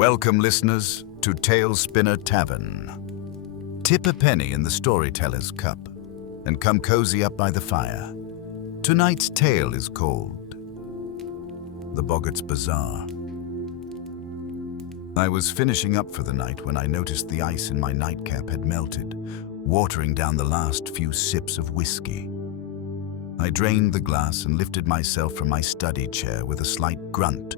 Welcome, listeners, to Tale Spinner Tavern. Tip a penny in the storyteller's cup and come cozy up by the fire. Tonight's tale is called The Boggart's Bazaar. I was finishing up for the night when I noticed the ice in my nightcap had melted, watering down the last few sips of whiskey. I drained the glass and lifted myself from my study chair with a slight grunt,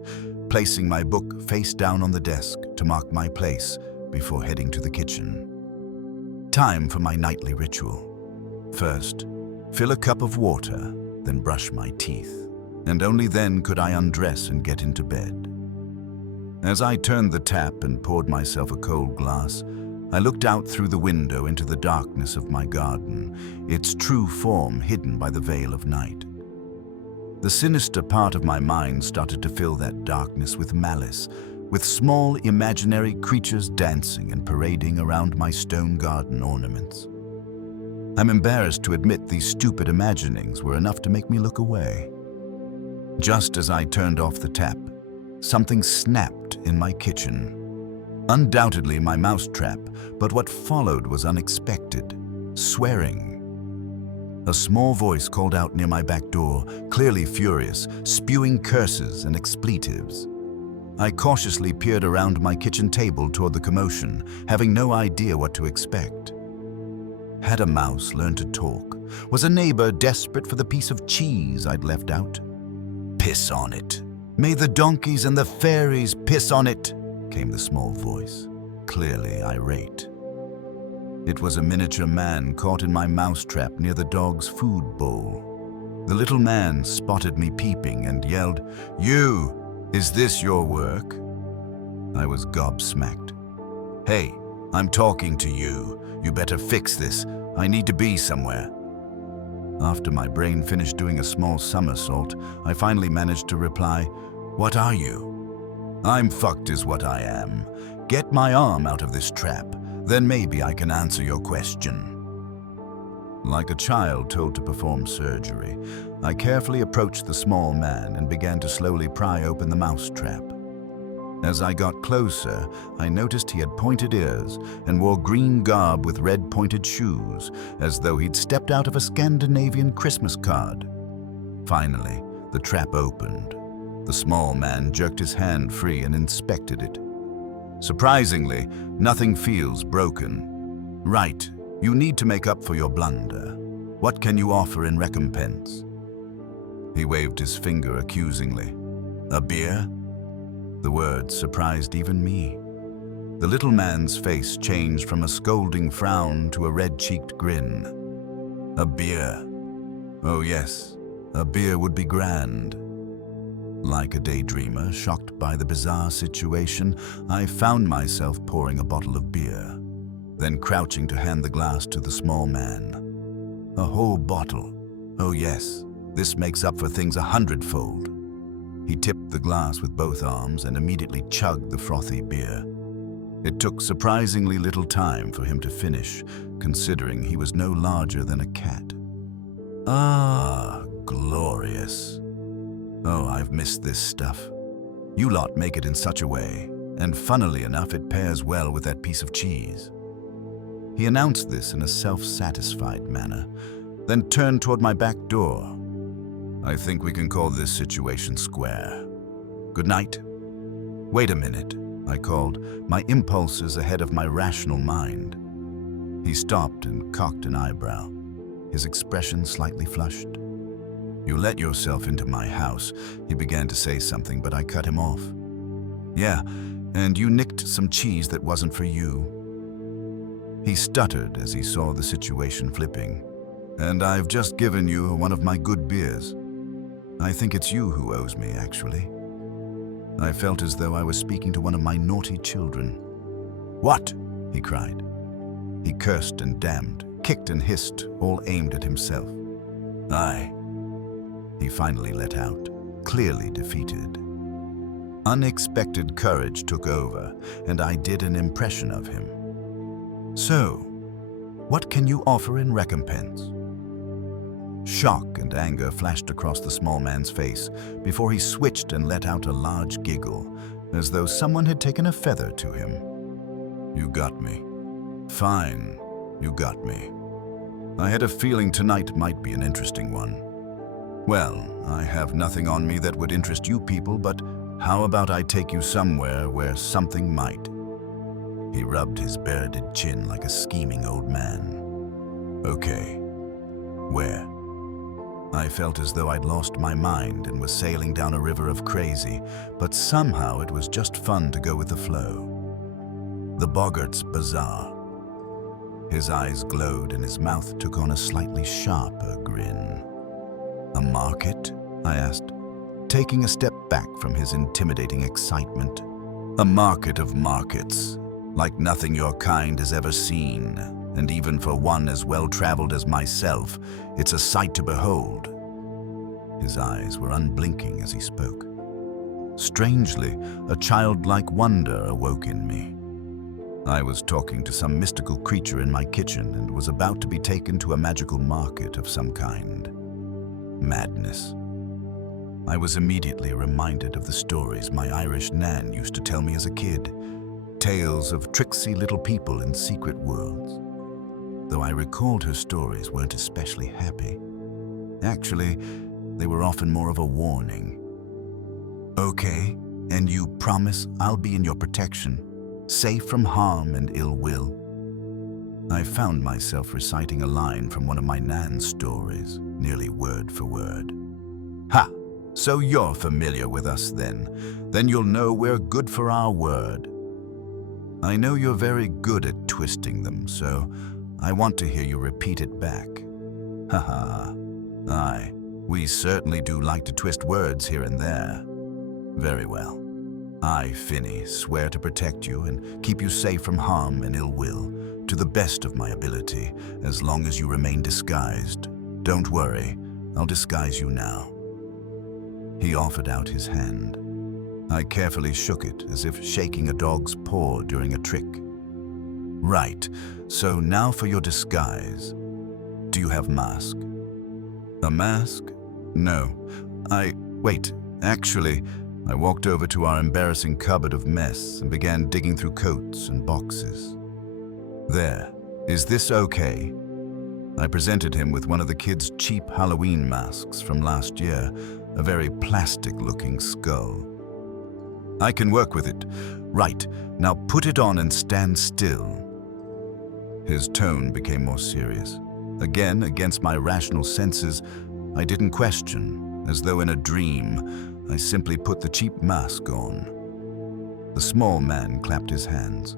placing my book face down on the desk to mark my place before heading to the kitchen. Time for my nightly ritual. First, fill a cup of water, then brush my teeth, and only then could I undress and get into bed. As I turned the tap and poured myself a cold glass, I looked out through the window into the darkness of my garden, its true form hidden by the veil of night. The sinister part of my mind started to fill that darkness with malice, with small imaginary creatures dancing and parading around my stone garden ornaments. I'm embarrassed to admit these stupid imaginings were enough to make me look away. Just as I turned off the tap, something snapped in my kitchen. Undoubtedly my mousetrap, but what followed was unexpected. Swearing. A small voice called out near my back door, clearly furious, spewing curses and expletives. I cautiously peered around my kitchen table toward the commotion, having no idea what to expect. Had a mouse learned to talk? Was a neighbor desperate for the piece of cheese I'd left out? Piss on it. May the donkeys and the fairies piss on it, came the small voice, clearly irate. It was a miniature man caught in my mousetrap near the dog's food bowl. The little man spotted me peeping and yelled, "You! Is this your work?" I was gobsmacked. "Hey, I'm talking to you. You better fix this. I need to be somewhere." After my brain finished doing a small somersault, I finally managed to reply, "What are you?" "I'm fucked is what I am. Get my arm out of this trap. Then maybe I can answer your question." Like a child told to perform surgery, I carefully approached the small man and began to slowly pry open the mousetrap. As I got closer, I noticed he had pointed ears and wore green garb with red pointed shoes, as though he'd stepped out of a Scandinavian Christmas card. Finally, the trap opened. The small man jerked his hand free and inspected it. Surprisingly, nothing feels broken. "Right, you need to make up for your blunder. What can you offer in recompense?" He waved his finger accusingly. "A beer?" The words surprised even me. The little man's face changed from a scolding frown to a red-cheeked grin. "A beer? Oh yes, a beer would be grand." Like a daydreamer, shocked by the bizarre situation, I found myself pouring a bottle of beer, then crouching to hand the glass to the small man. A whole bottle. Oh yes, this makes up for things 100-fold. He tipped the glass with both arms and immediately chugged the frothy beer. It took surprisingly little time for him to finish, considering he was no larger than a cat. Ah, glorious. Oh, I've missed this stuff. You lot make it in such a way, and funnily enough, it pairs well with that piece of cheese. He announced this in a self-satisfied manner, then turned toward my back door. I think we can call this situation square. Good night. Wait a minute, I called, my impulses ahead of my rational mind. He stopped and cocked an eyebrow, his expression slightly flushed. "You let yourself into my house," he began to say something, but I cut him off. "Yeah, and you nicked some cheese that wasn't for you." He stuttered as he saw the situation flipping. "And I've just given you one of my good beers. I think it's you who owes me, actually." I felt as though I was speaking to one of my naughty children. "What?" he cried. He cursed and damned, kicked and hissed, all aimed at himself. "Aye," he finally let out, clearly defeated. Unexpected courage took over, and I did an impression of him. "So, what can you offer in recompense?" Shock and anger flashed across the small man's face before he switched and let out a large giggle, as though someone had taken a feather to him. You got me. Fine, you got me. I had a feeling tonight might be an interesting one. Well, I have nothing on me that would interest you people, but how about I take you somewhere where something might? He rubbed his bearded chin like a scheming old man. Okay. Where? I felt as though I'd lost my mind and was sailing down a river of crazy, but somehow it was just fun to go with the flow. The Boggart's bazaar. His eyes glowed and his mouth took on a slightly sharper grin. A market? I asked, taking a step back from his intimidating excitement. A market of markets, like nothing your kind has ever seen, and even for one as well-traveled as myself, it's a sight to behold. His eyes were unblinking as he spoke. Strangely, a childlike wonder awoke in me. I was talking to some mystical creature in my kitchen and was about to be taken to a magical market of some kind. Madness. I was immediately reminded of the stories my Irish nan used to tell me as a kid. Tales of tricksy little people in secret worlds. Though I recalled her stories weren't especially happy. Actually, they were often more of a warning. Okay, and you promise I'll be in your protection, safe from harm and ill will? I found myself reciting a line from one of my nan's stories, nearly word for word. Ha! So you're familiar with us then. Then you'll know we're good for our word. I know you're very good at twisting them, so I want to hear you repeat it back. Ha ha. Aye, we certainly do like to twist words here and there. Very well. I, Finney, swear to protect you and keep you safe from harm and ill will, to the best of my ability, as long as you remain disguised. Don't worry, I'll disguise you now. He offered out his hand. I carefully shook it, as if shaking a dog's paw during a trick. Right, so now for your disguise. Do you have mask? A mask? No. Wait, actually, I walked over to our embarrassing cupboard of mess and began digging through coats and boxes. There, is this okay? I presented him with one of the kids' cheap Halloween masks from last year, a very plastic-looking skull. I can work with it. Right, now put it on and stand still. His tone became more serious. Again, against my rational senses, I didn't question. As though in a dream, I simply put the cheap mask on. The small man clapped his hands.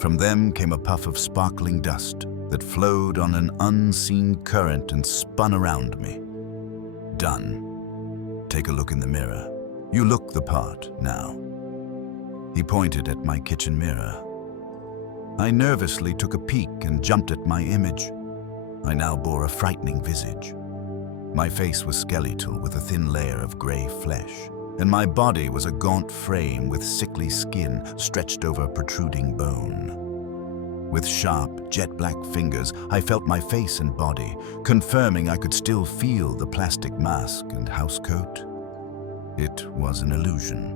From them came a puff of sparkling dust that flowed on an unseen current and spun around me. Done. Take a look in the mirror. You look the part now. He pointed at my kitchen mirror. I nervously took a peek and jumped at my image. I now bore a frightening visage. My face was skeletal with a thin layer of gray flesh, and my body was a gaunt frame with sickly skin stretched over protruding bone. With sharp, jet-black fingers, I felt my face and body, confirming I could still feel the plastic mask and housecoat. It was an illusion.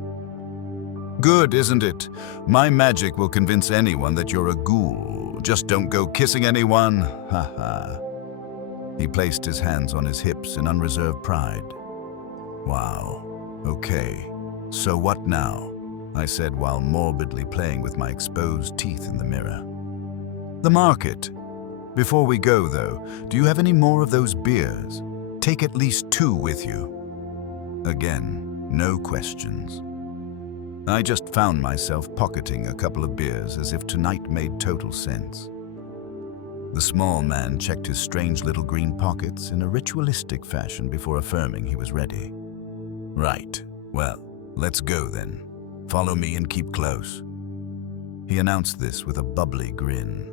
Good, isn't it? My magic will convince anyone that you're a ghoul. Just don't go kissing anyone. Ha ha. He placed his hands on his hips in unreserved pride. Wow. Okay. So what now? I said while morbidly playing with my exposed teeth in the mirror. The market. Before we go, though, do you have any more of those beers? Take at least 2 with you. Again, no questions. I just found myself pocketing a couple of beers as if tonight made total sense. The small man checked his strange little green pockets in a ritualistic fashion before affirming he was ready. Right. Well, let's go then. Follow me and keep close. He announced this with a bubbly grin.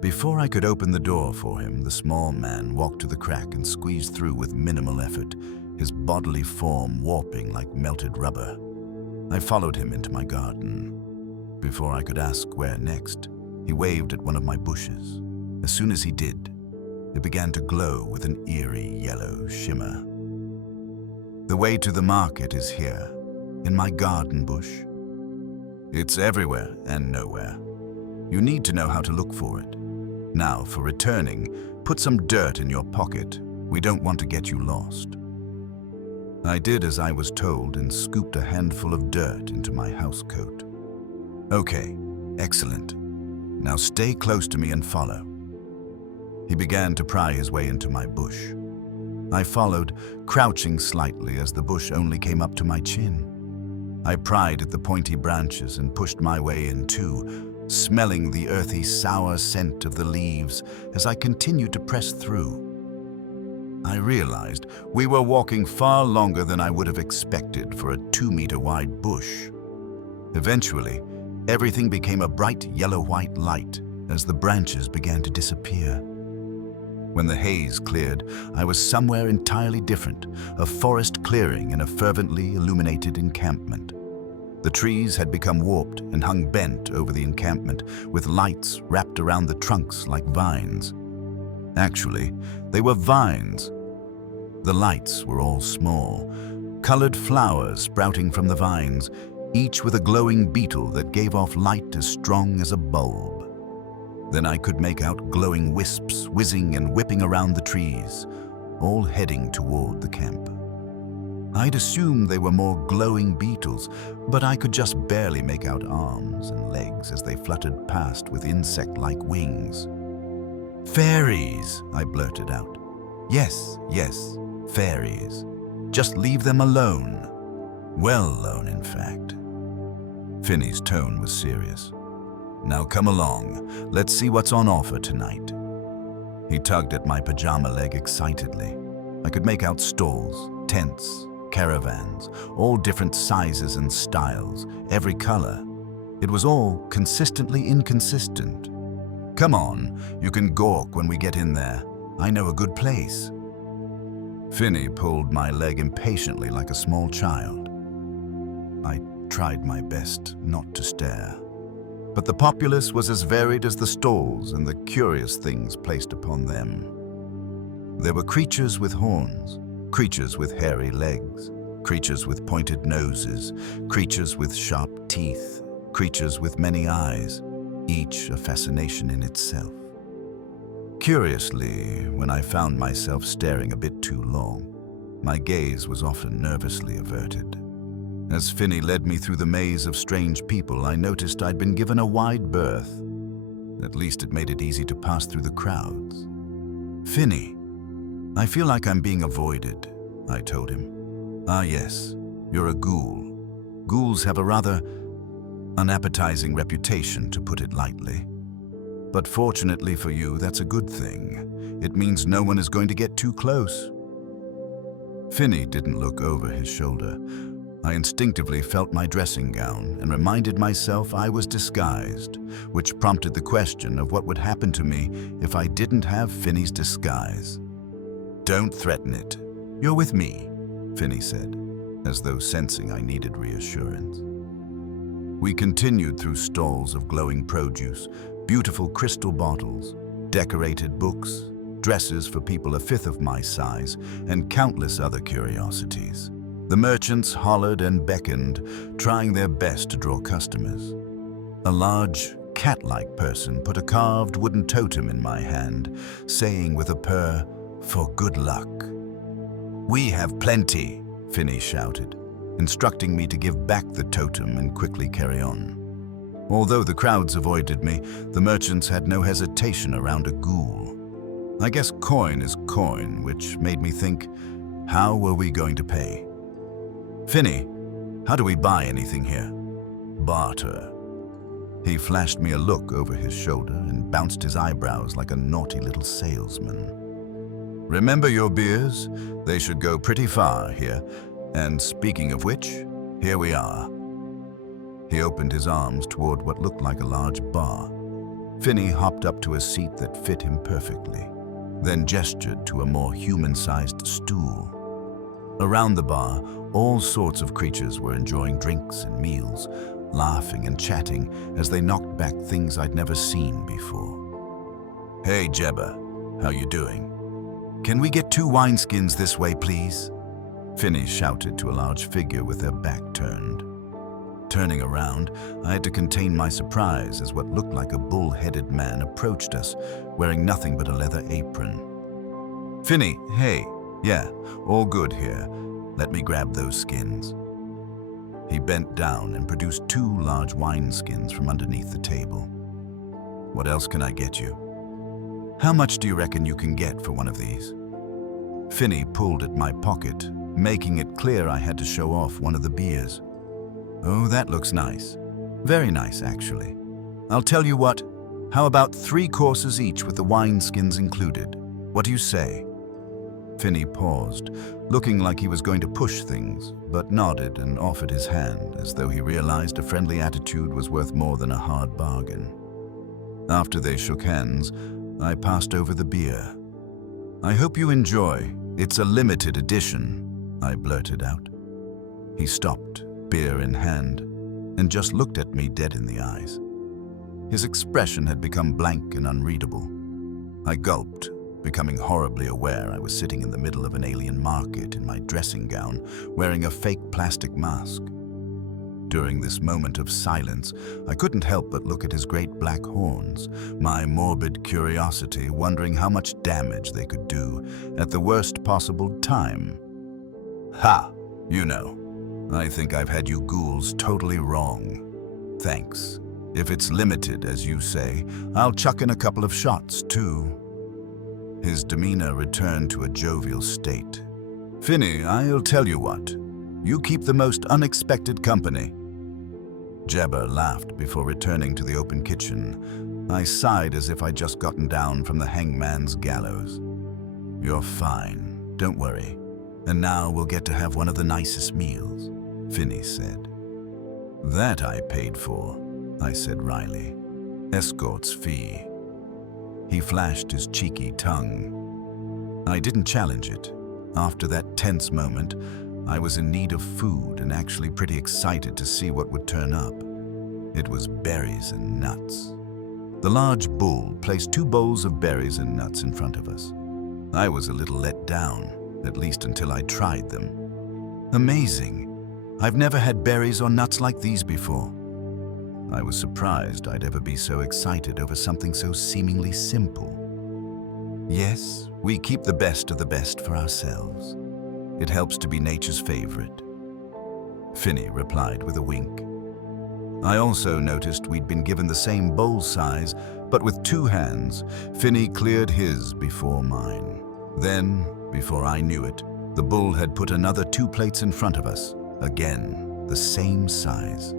Before I could open the door for him, the small man walked to the crack and squeezed through with minimal effort, his bodily form warping like melted rubber. I followed him into my garden. Before I could ask where next, he waved at one of my bushes. As soon as he did, it began to glow with an eerie yellow shimmer. The way to the market is here. in my garden bush? It's everywhere and nowhere. You need to know how to look for it. Now, for returning, put some dirt in your pocket. We don't want to get you lost." I did as I was told and scooped a handful of dirt into my housecoat. "Okay, excellent. Now stay close to me and follow." He began to pry his way into my bush. I followed, crouching slightly as the bush only came up to my chin. I pried at the pointy branches and pushed my way in too, smelling the earthy, sour scent of the leaves as I continued to press through. I realized we were walking far longer than I would have expected for a 2-meter-wide bush. Eventually, everything became a bright yellow-white light as the branches began to disappear. When the haze cleared, I was somewhere entirely different, a forest clearing in a fervently illuminated encampment. The trees had become warped and hung bent over the encampment, with lights wrapped around the trunks like vines. Actually, they were vines. The lights were all small, colored flowers sprouting from the vines, each with a glowing beetle that gave off light as strong as a bulb. Then I could make out glowing wisps whizzing and whipping around the trees, all heading toward the camp. I'd assumed they were more glowing beetles, but I could just barely make out arms and legs as they fluttered past with insect-like wings. "Fairies," I blurted out. Yes, fairies. Just leave them alone." Well alone, in fact. Finney's tone was serious. "Now come along, let's see what's on offer tonight." He tugged at my pajama leg excitedly. I could make out stalls, tents, caravans, all different sizes and styles, every color. It was all consistently inconsistent. "Come on, you can gawk when we get in there. I know a good place." Finney pulled my leg impatiently like a small child. I tried my best not to stare. But the populace was as varied as the stalls and the curious things placed upon them. There were creatures with horns, creatures with hairy legs, creatures with pointed noses, creatures with sharp teeth, creatures with many eyes, each a fascination in itself. Curiously, when I found myself staring a bit too long, my gaze was often nervously averted. As Finney led me through the maze of strange people, I noticed I'd been given a wide berth. At least it made it easy to pass through the crowds. "Finney, I feel like I'm being avoided," I told him. "Ah yes, you're a ghoul. Ghouls have a rather unappetizing reputation, to put it lightly. But fortunately for you, that's a good thing. It means no one is going to get too close." Finney didn't look over his shoulder. I instinctively felt my dressing gown and reminded myself I was disguised, which prompted the question of what would happen to me if I didn't have Finney's disguise. "Don't threaten it. You're with me," Finney said, as though sensing I needed reassurance. We continued through stalls of glowing produce, beautiful crystal bottles, decorated books, dresses for people a fifth of my size, and countless other curiosities. The merchants hollered and beckoned, trying their best to draw customers. A large, cat-like person put a carved wooden totem in my hand, saying with a purr, "For good luck." "We have plenty," Finney shouted, instructing me to give back the totem and quickly carry on. Although the crowds avoided me, the merchants had no hesitation around a ghoul. I guess coin is coin, which made me think, how were we going to pay? "Finney, how do we buy anything here?" "Barter." He flashed me a look over his shoulder and bounced his eyebrows like a naughty little salesman. "Remember your beers? They should go pretty far here. And speaking of which, here we are." He opened his arms toward what looked like a large bar. Finney hopped up to a seat that fit him perfectly, then gestured to a more human-sized stool. Around the bar, all sorts of creatures were enjoying drinks and meals, laughing and chatting as they knocked back things I'd never seen before. "Hey, Jebba, how you doing? Can we get 2 wineskins this way, please?" Finney shouted to a large figure with their back turned. Turning around, I had to contain my surprise as what looked like a bull-headed man approached us, wearing nothing but a leather apron. "Finney, hey, yeah, all good here. Let me grab those skins." He bent down and produced 2 large wine skins from underneath the table. "What else can I get you? How much do you reckon you can get for one of these?" Finney pulled at my pocket, making it clear I had to show off one of the beers. "Oh, that looks nice. Very nice, actually. I'll tell you what, how about 3 courses each with the wineskins included? What do you say?" Finney paused, looking like he was going to push things, but nodded and offered his hand, as though he realized a friendly attitude was worth more than a hard bargain. After they shook hands, I passed over the beer. "I hope you enjoy. It's a limited edition," I blurted out. He stopped, beer in hand, and just looked at me dead in the eyes. His expression had become blank and unreadable. I gulped, becoming horribly aware I was sitting in the middle of an alien market in my dressing gown, wearing a fake plastic mask. During this moment of silence, I couldn't help but look at his great black horns, my morbid curiosity wondering how much damage they could do at the worst possible time. "Ha! You know, I think I've had you ghouls totally wrong. Thanks. If it's limited, as you say, I'll chuck in a couple of shots, too." His demeanor returned to a jovial state. "Finney, I'll tell you what. You keep the most unexpected company." Jebber laughed before returning to the open kitchen. I sighed as if I'd just gotten down from the hangman's gallows. "You're fine, don't worry. And now we'll get to have one of the nicest meals," Finney said. "That I paid for," I said wryly. "Escort's fee." He flashed his cheeky tongue. I didn't challenge it. After that tense moment, I was in need of food and actually pretty excited to see what would turn up. It was berries and nuts. The large bull placed 2 bowls of berries and nuts in front of us. I was a little let down, at least until I tried them. Amazing! I've never had berries or nuts like these before. I was surprised I'd ever be so excited over something so seemingly simple. Yes, we keep the best of the best for ourselves. It helps to be nature's favorite. Finney replied with a wink. I also noticed we'd been given the same bowl size, but with 2 hands, Finney cleared his before mine. Then, before I knew it, the bull had put another 2 plates in front of us, again, the same size.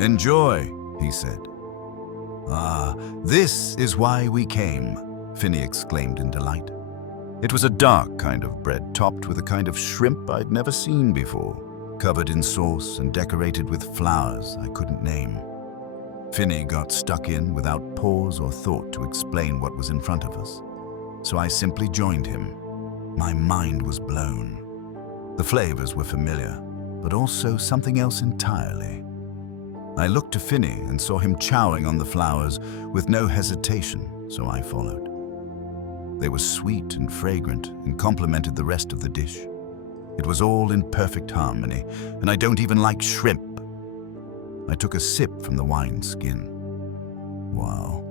"Enjoy," he said. "Ah, this is why we came," Finney exclaimed in delight. It was a dark kind of bread topped with a kind of shrimp I'd never seen before, covered in sauce and decorated with flowers I couldn't name. Finney got stuck in without pause or thought to explain what was in front of us, so I simply joined him. My mind was blown. The flavors were familiar, but also something else entirely. I looked to Finney and saw him chowing on the flowers with no hesitation, so I followed. They were sweet and fragrant and complemented the rest of the dish. It was all in perfect harmony, and I don't even like shrimp. I took a sip from the wine skin. Wow,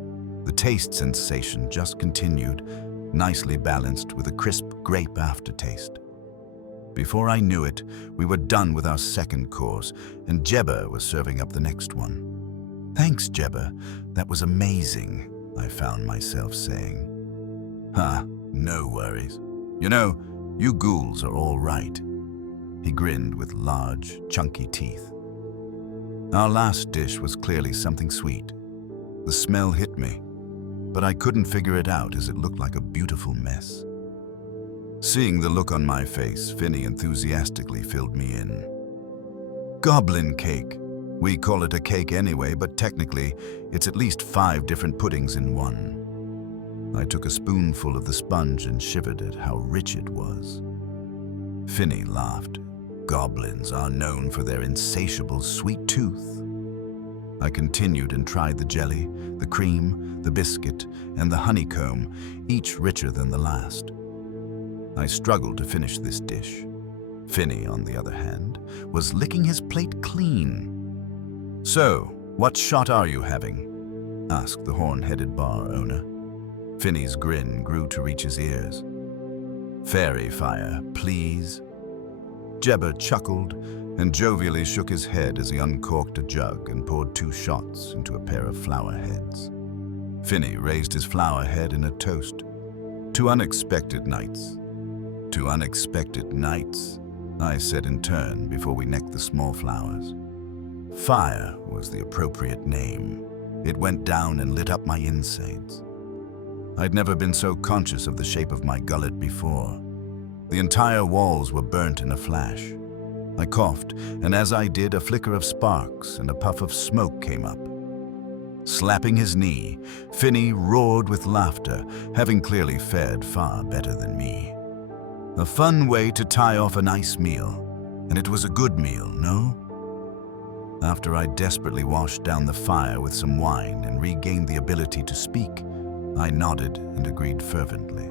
the taste sensation just continued, nicely balanced with a crisp grape aftertaste. Before I knew it, we were done with our second course, and Jebber was serving up the next one. "Thanks, Jebber. That was amazing," I found myself saying. "Ha, no worries. You know, you ghouls are all right." He grinned with large, chunky teeth. Our last dish was clearly something sweet. The smell hit me, but I couldn't figure it out as it looked like a beautiful mess. Seeing the look on my face, Finney enthusiastically filled me in. "Goblin cake. We call it a cake anyway, but technically, it's at least 5 different puddings in one." I took a spoonful of the sponge and shivered at how rich it was. Finney laughed. Goblins are known for their insatiable sweet tooth. I continued and tried the jelly, the cream, the biscuit, and the honeycomb, each richer than the last. I struggled to finish this dish. Finney, on the other hand, was licking his plate clean. "So, what shot are you having?" asked the horn-headed bar owner. Finney's grin grew to reach his ears. "Fairy fire, please." Jebba chuckled and jovially shook his head as he uncorked a jug and poured 2 shots into a pair of flower heads. Finney raised his flower head in a toast. "To unexpected nights." "To unexpected nights," I said in turn before we necked the small flowers. Fire was the appropriate name. It went down and lit up my insides. I'd never been so conscious of the shape of my gullet before. The entire walls were burnt in a flash. I coughed, and as I did, a flicker of sparks and a puff of smoke came up. Slapping his knee, Finney roared with laughter, having clearly fared far better than me. A fun way to tie off a nice meal, and it was a good meal, no? After I desperately washed down the fire with some wine and regained the ability to speak, I nodded and agreed fervently.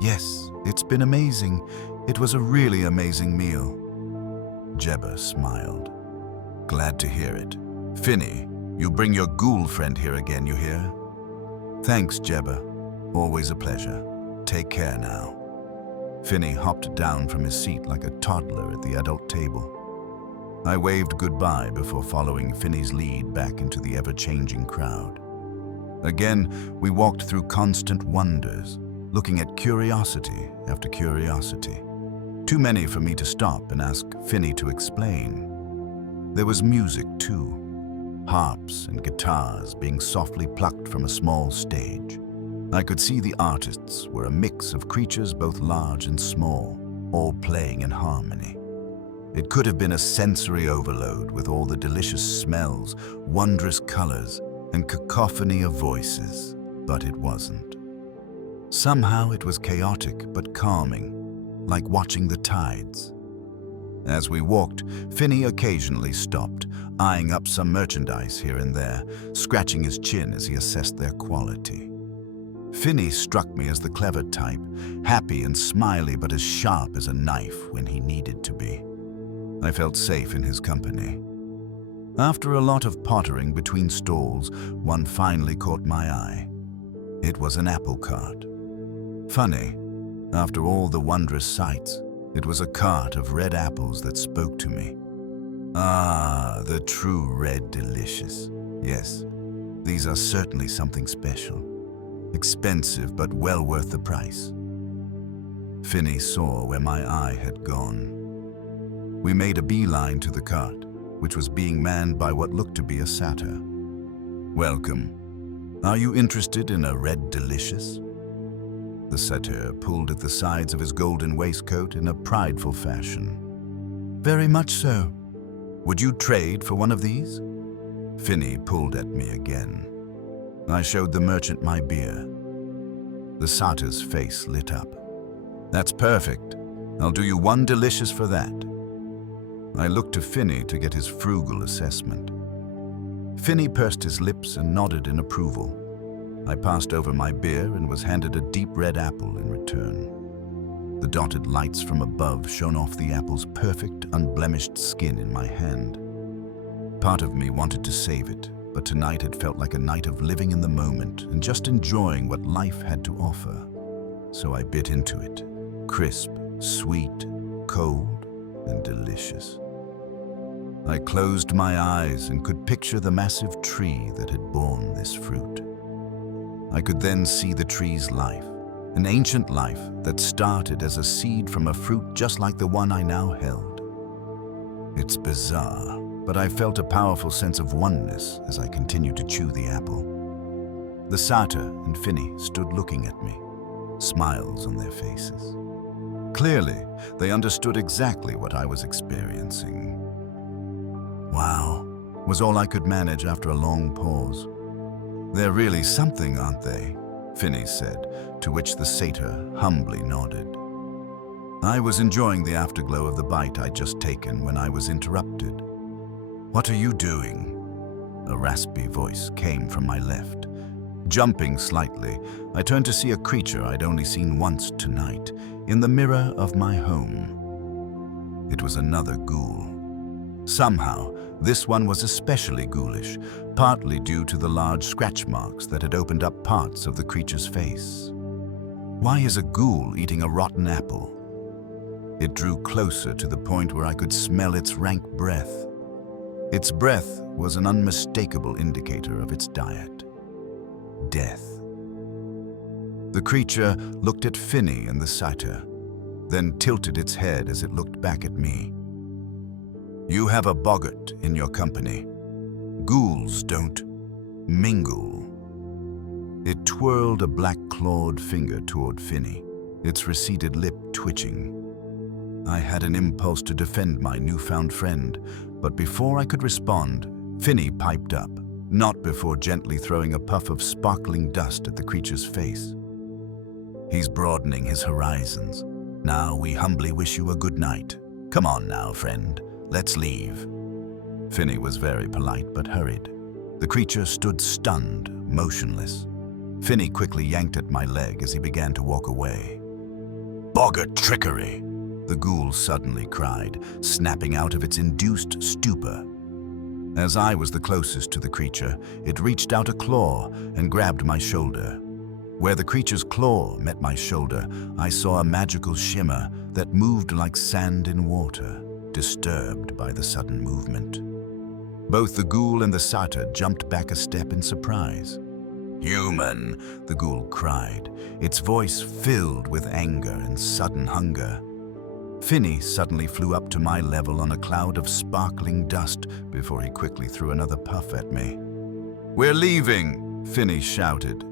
"Yes, it's been amazing. It was a really amazing meal." Jebba smiled. "Glad to hear it. Finney, you bring your ghoul friend here again, you hear?" "Thanks, Jebba. Always a pleasure. Take care now." Finney hopped down from his seat like a toddler at the adult table. I waved goodbye before following Finney's lead back into the ever-changing crowd. Again, we walked through constant wonders, looking at curiosity after curiosity. Too many for me to stop and ask Finney to explain. There was music too, harps and guitars being softly plucked from a small stage. I could see the artists were a mix of creatures both large and small, all playing in harmony. It could have been a sensory overload with all the delicious smells, wondrous colors, and cacophony of voices, but it wasn't. Somehow it was chaotic but calming, like watching the tides. As we walked, Finney occasionally stopped, eyeing up some merchandise here and there, scratching his chin as he assessed their quality. Finney struck me as the clever type, happy and smiley but as sharp as a knife when he needed to be. I felt safe in his company. After a lot of pottering between stalls, one finally caught my eye. It was an apple cart. Funny, after all the wondrous sights, it was a cart of red apples that spoke to me. Ah, the true red delicious. Yes, these are certainly something special. Expensive, but well worth the price. Finney saw where my eye had gone. We made a beeline to the cart, which was being manned by what looked to be a satyr. "Welcome. Are you interested in a red delicious?" The satyr pulled at the sides of his golden waistcoat in a prideful fashion. "Very much so. Would you trade for one of these?" Finney pulled at me again. I showed the merchant my beer. The satyr's face lit up. "That's perfect. I'll do you 1 delicious for that." I looked to Finney to get his frugal assessment. Finney pursed his lips and nodded in approval. I passed over my beer and was handed a deep red apple in return. The dotted lights from above shone off the apple's perfect, unblemished skin in my hand. Part of me wanted to save it, but tonight it felt like a night of living in the moment and just enjoying what life had to offer. So I bit into it, crisp, sweet, cold, and delicious. I closed my eyes and could picture the massive tree that had borne this fruit. I could then see the tree's life, an ancient life that started as a seed from a fruit just like the one I now held. It's bizarre, but I felt a powerful sense of oneness as I continued to chew the apple. The satyr and Finney stood looking at me, smiles on their faces. Clearly, they understood exactly what I was experiencing. "Wow," was all I could manage after a long pause. "They're really something, aren't they?" Finney said, to which the satyr humbly nodded. I was enjoying the afterglow of the bite I'd just taken when I was interrupted. "What are you doing?" A raspy voice came from my left. Jumping slightly, I turned to see a creature I'd only seen once tonight, in the mirror of my home. It was another ghoul. Somehow, this one was especially ghoulish, partly due to the large scratch marks that had opened up parts of the creature's face. Why is a ghoul eating a rotten apple? It drew closer to the point where I could smell its rank breath. Its breath was an unmistakable indicator of its diet: death. The creature looked at Finney and the satyr, then tilted its head as it looked back at me. You have a Boggart in your company. Ghouls don't mingle. It twirled a black-clawed finger toward Finney, its receded lip twitching. I had an impulse to defend my newfound friend, but before I could respond, Finney piped up, not before gently throwing a puff of sparkling dust at the creature's face. He's broadening his horizons. Now we humbly wish you a good night. Come on now, friend. Let's leave. Finney was very polite but hurried. The creature stood stunned, motionless. Finney quickly yanked at my leg as he began to walk away. Boggart trickery! The ghoul suddenly cried, snapping out of its induced stupor. As I was the closest to the creature, it reached out a claw and grabbed my shoulder. Where the creature's claw met my shoulder, I saw a magical shimmer that moved like sand in water, disturbed by the sudden movement. Both the ghoul and the satyr jumped back a step in surprise. Human, the ghoul cried, its voice filled with anger and sudden hunger. Finney suddenly flew up to my level on a cloud of sparkling dust before he quickly threw another puff at me. We're leaving, Finney shouted.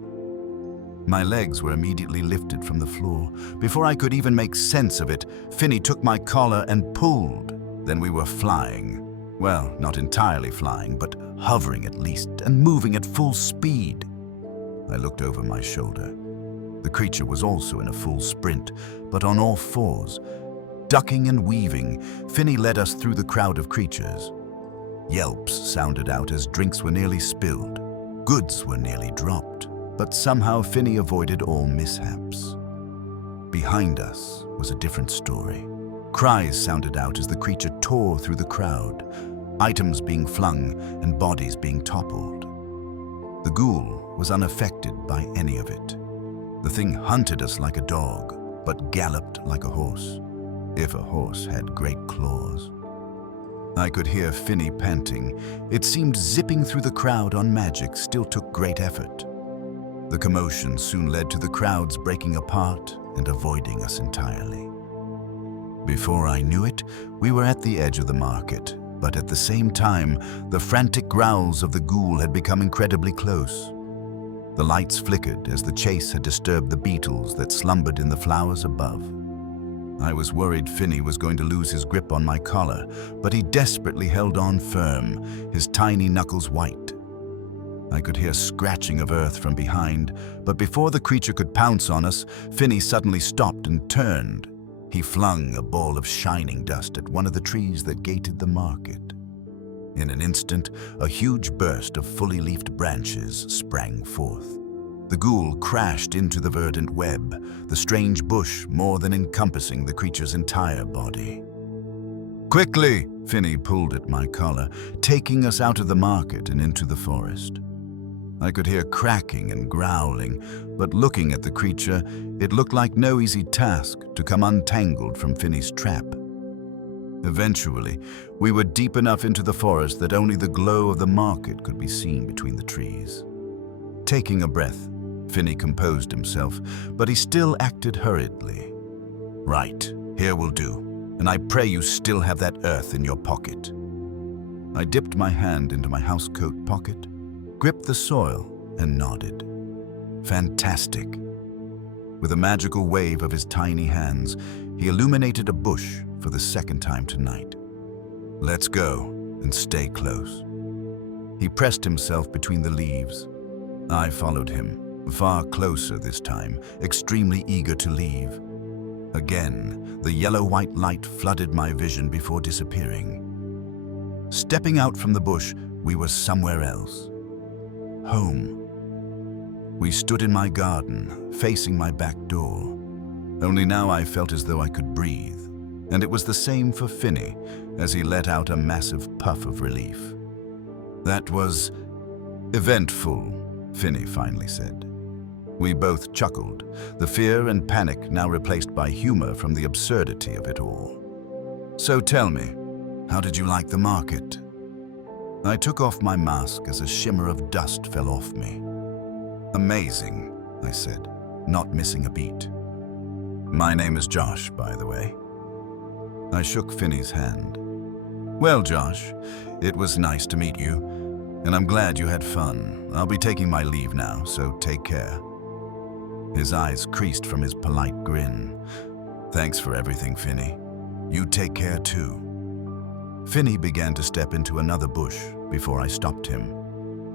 My legs were immediately lifted from the floor. Before I could even make sense of it, Finney took my collar and pulled. Then we were flying. Well, not entirely flying, but hovering at least, and moving at full speed. I looked over my shoulder. The creature was also in a full sprint, but on all fours. Ducking and weaving, Finney led us through the crowd of creatures. Yelps sounded out as drinks were nearly spilled. Goods were nearly dropped, but somehow Finney avoided all mishaps. Behind us was a different story. Cries sounded out as the creature tore through the crowd, items being flung and bodies being toppled. The ghoul was unaffected by any of it. The thing hunted us like a dog, but galloped like a horse, if a horse had great claws. I could hear Finney panting. It seemed zipping through the crowd on magic still took great effort. The commotion soon led to the crowds breaking apart and avoiding us entirely. Before I knew it, we were at the edge of the market, but at the same time, the frantic growls of the ghoul had become incredibly close. The lights flickered as the chase had disturbed the beetles that slumbered in the flowers above. I was worried Finney was going to lose his grip on my collar, but he desperately held on firm, his tiny knuckles white. I could hear scratching of earth from behind, but before the creature could pounce on us, Finney suddenly stopped and turned. He flung a ball of shining dust at one of the trees that gated the market. In an instant, a huge burst of fully leafed branches sprang forth. The ghoul crashed into the verdant web, the strange bush more than encompassing the creature's entire body. Quickly, Finney pulled at my collar, taking us out of the market and into the forest. I could hear cracking and growling, but looking at the creature, it looked like no easy task to come untangled from Finney's trap. Eventually, we were deep enough into the forest that only the glow of the market could be seen between the trees. Taking a breath, Finney composed himself, but he still acted hurriedly. Right, here will do, and I pray you still have that earth in your pocket. I dipped my hand into my housecoat pocket, gripped the soil, and nodded. Fantastic. With a magical wave of his tiny hands, he illuminated a bush for the second time tonight. Let's go, and stay close. He pressed himself between the leaves. I followed him, far closer this time, extremely eager to leave. Again, the yellow-white light flooded my vision before disappearing. Stepping out from the bush, we were somewhere else. Home. We stood in my garden, facing my back door. Only now I felt as though I could breathe. and it was the same for Finney as he let out a massive puff of relief. "That was eventful," Finney finally said. We both chuckled, the fear and panic now replaced by humor from the absurdity of it all. "So tell me, how did you like the market?" I took off my mask as a shimmer of dust fell off me. "Amazing," I said, not missing a beat. "My name is Josh, by the way." I shook Finney's hand. "Well, Josh, it was nice to meet you, and I'm glad you had fun. I'll be taking my leave now, so take care." His eyes creased from his polite grin. "Thanks for everything, Finney. You take care too." Finney began to step into another bush before I stopped him.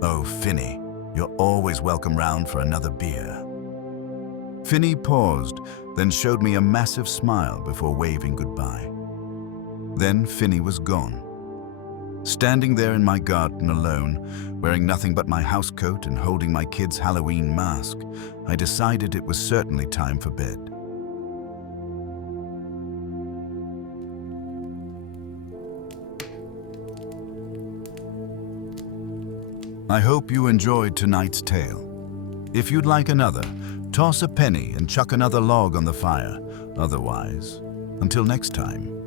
"Oh, Finney, you're always welcome round for another beer." Finney paused, then showed me a massive smile before waving goodbye. Then Finney was gone. Standing there in my garden alone, wearing nothing but my housecoat and holding my kid's Halloween mask, I decided it was certainly time for bed. I hope you enjoyed tonight's tale. If you'd like another, toss a penny and chuck another log on the fire. Otherwise, until next time.